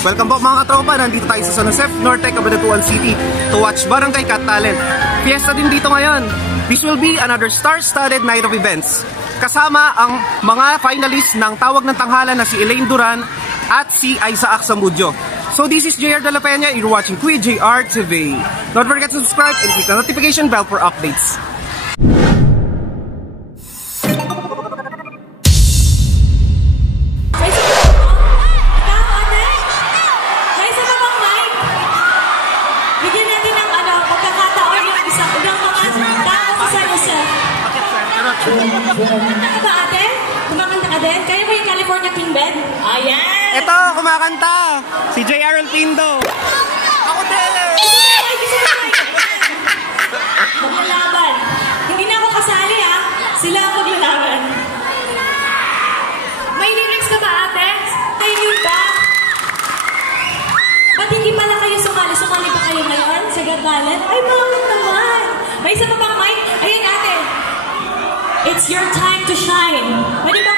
Welcome po mga katropa, nandito tayo sa San Jose Norte, Cabanatuan City to watch Barangay Cat Talent. Fiesta din dito ngayon. This will be another star-studded night of events. Kasama ang mga finalists ng Tawag ng Tanghalan na si Elaine Duran at si Isaac Zambudio. So this is JR De La Peña, you're watching Kuya JR TV. Don't forget to subscribe and click the notification bell for updates. Kumanta ka ba, ate? Kumakanta ka din? Kaya mo yung California King Bed? Ayan! Ito, kumakanta! Si JR Alpindo! Ako din! Maglalaban. Hindi na ako kasali, ha? Sila ang maglalaban. May lyrics ka ba, ate? Kayo yun ba? Ba't hindi pala kayo sumali? Sumali pa kayo ngayon sa Got Talent? Ay, bakit naman? May isa pa bang mic? Ayan, ate. It's your time to shine. Pwede ba?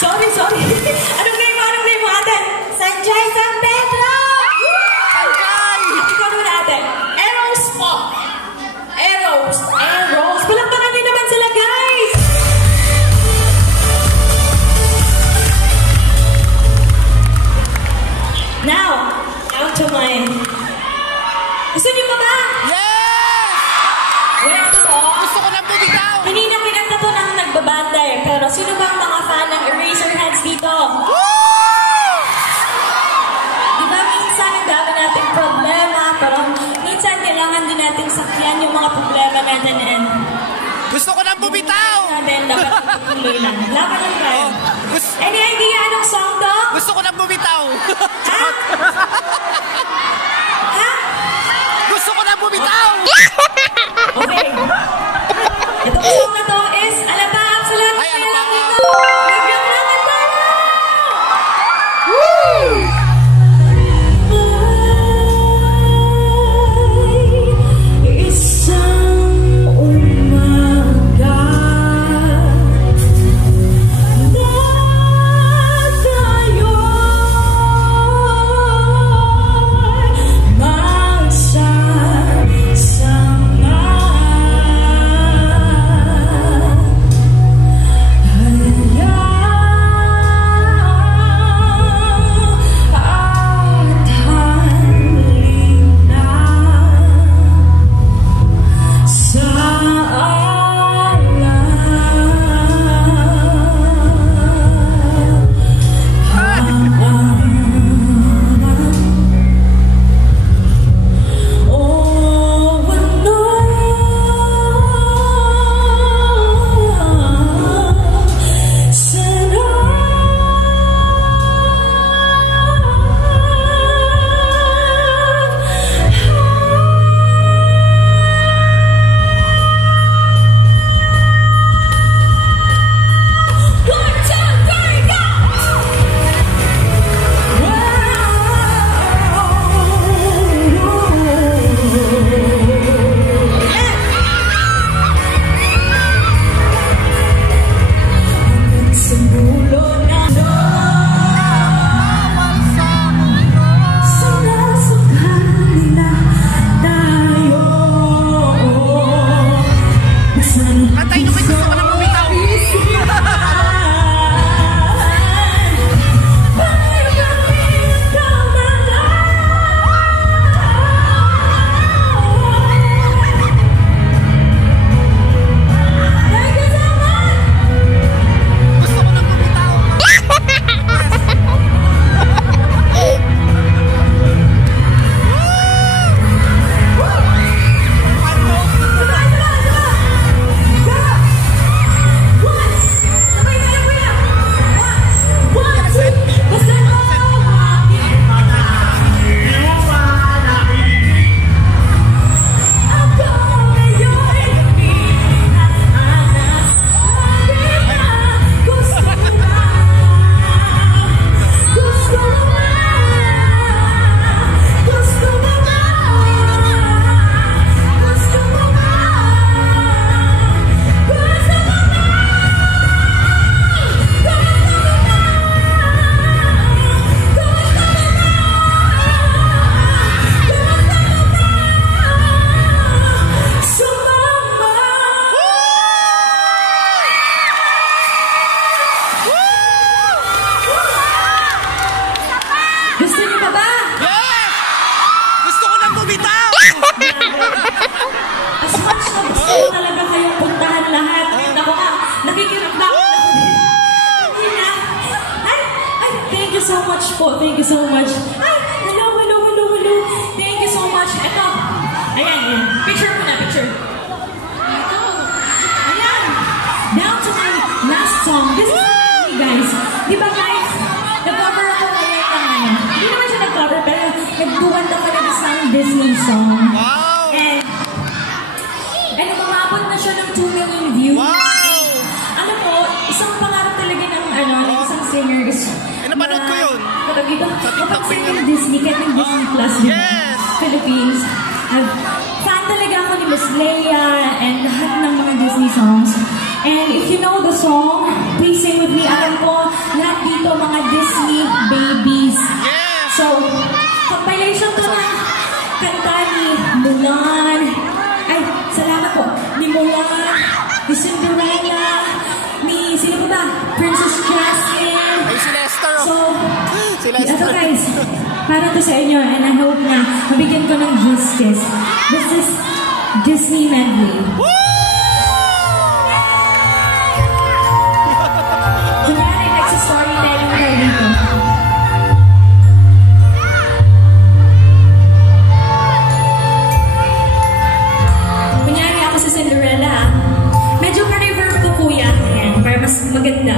Sorry. Anong name mo, ate? Sanjay San Pedro! Sanjay! Ikaw naman, ate. Eros po. Eros. Palakpakan niyo naman sila, guys! Now, out to mine. Gusto niyo pa ba? Yes! Gusto ko nang bumitaw. Kanina pinagta to ng nagbabantay. Pero sino ba ang mga fan ng Eraserheads dito? Diba minsan ang dami nating problema, pero minsan kailangan din nating sakyan yung mga problema natin. Gusto ko nang bumitaw! Dapat ituloy lang. Laban lang tayo. Any idea anong song to? Gusto ko nang bumitaw! Ha? Ha? Gusto ko nang bumitaw! Okay. Itong song na to is Alabang sa lahat ng kailang dito. Nagbiaklangan tayo! Woo! Isang umaga so much po. Thank you so much. Ay, hello. Thank you so much. Ito. Ayan. Picture mo na, picture. Ayan. Down to my last song. This is me, guys. Di ba, guys? Nag-cover ako ngayon ng ano. Hindi naman siya nag-cover, pero nagbuwan ako ng isang Disney song. Wow! And umabot na siya ng 2 million views. Wow! Ano po, isang pangarap talaga ng isang singer is... Napanood ko yun. Kapag singer ng Disney, kahit ng Disney Plus, Yes! Philippines. Fan talaga ako ni Miss Leia and lahat ng mga Disney songs. And if you know the song, please sing with me. Alam ko, lahat dito mga Disney babies. Yes! So, compilation to ng kanta ni Mulan. Ay, salamat po. Ni Mulan, ni Cinderella, ni, sino ba? Princess Jasmine. Ay, si Lester. So, Si Lester. ito guys, para to sa inyo and I hope na mabigyan ko ng justice. This is Disney Medley. Kunyari, nagsa-storytelling tayo dito. Kunyari ako sa Cinderella. Medyo pa-reverb ko kuya. Ayan, para mas maganda.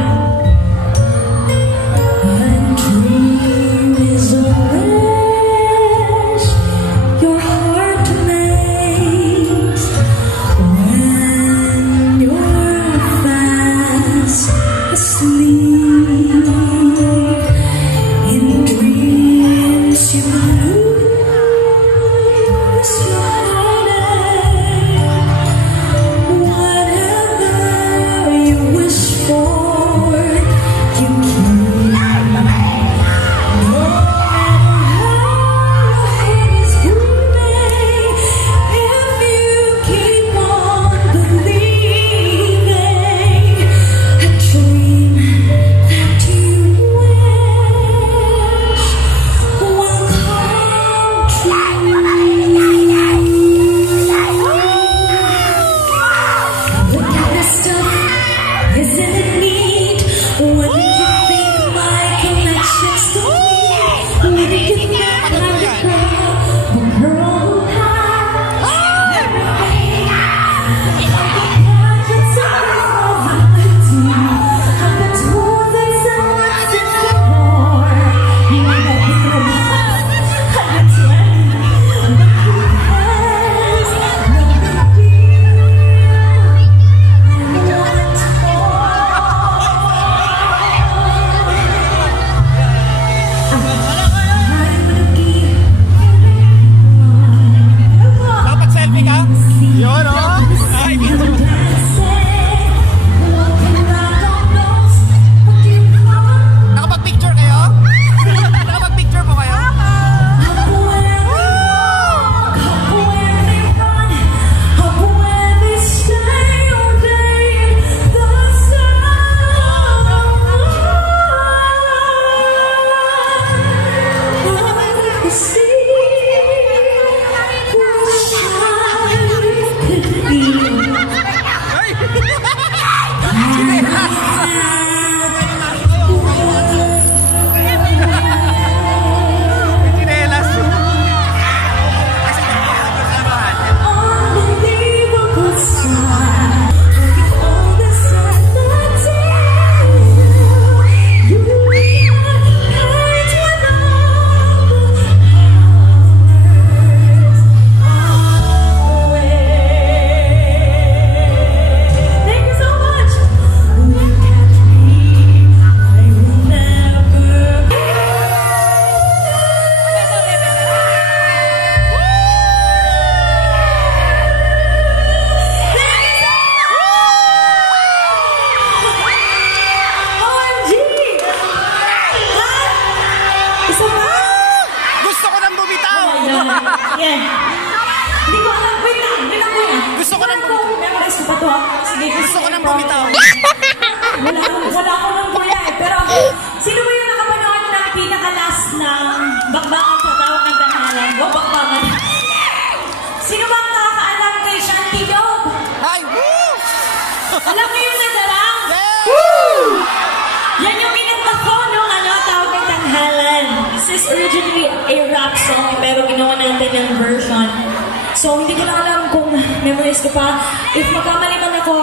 Yan. Hindi ko alam. Wait lang kuya. Gusto ko nang bumitaw. Memorize ko pa to. Sige, Gusto ko nang bumitaw. Wala ko nang kuya eh. Pero, sino ba yung nakapanood na pinaka-last ng Bakbakan sa Tawag ng Tanghalan? Go, Bakbakan. Sino ba ang nakakaalam kay Shanty Job? Ay, woo! Alam niyo yung nadarang? Yeah! Woo! Yan yung kinanta ko nung Tawag ng Tanghalan. originally a rap song, pero ginawa natin ng version. So, hindi ko lang alam kung memorize ko pa. If magkamali man ako,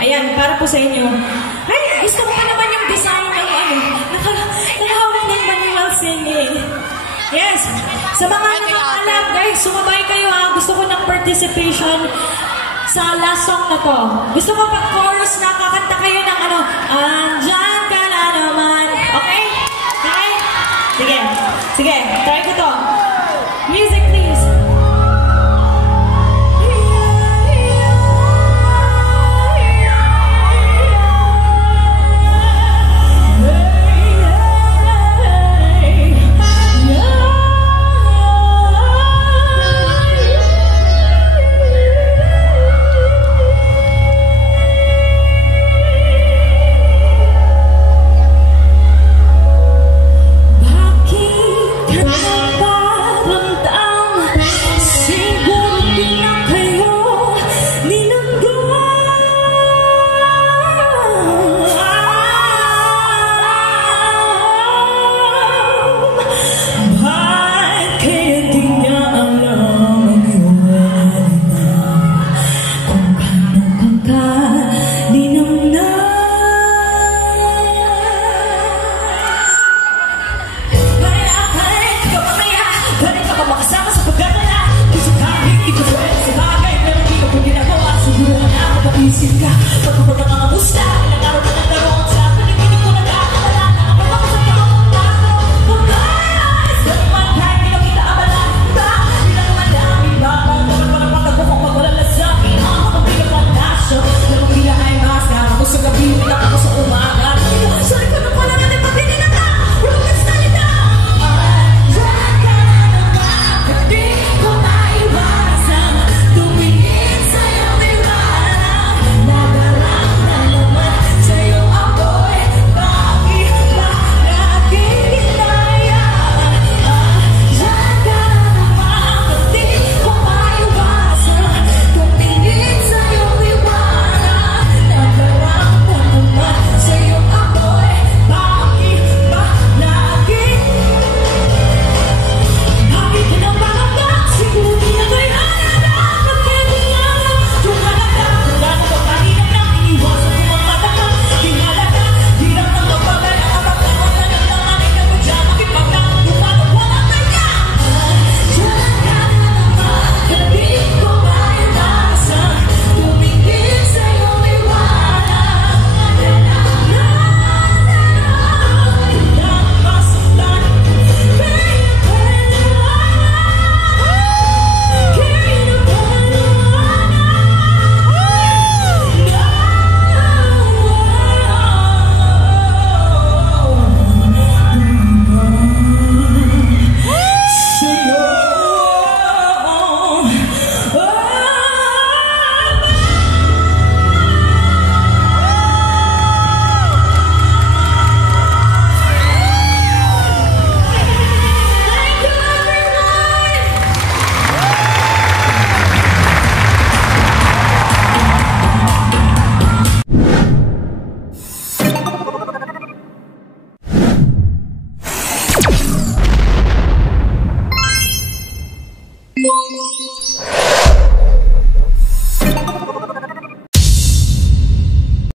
ayan, para po sa inyo. Ay, gusto ko pa naman yung design ng nakahawak ng manual singing. Yes. Sa mga nakakalam, guys, sumabay kayo ha. Gusto ko ng participation sa last song na to. Gusto ko pag chorus na kakanta kayo ng andyan ka na naman. Okay? Okay? Sige. Sige. Try ko to. Music, please.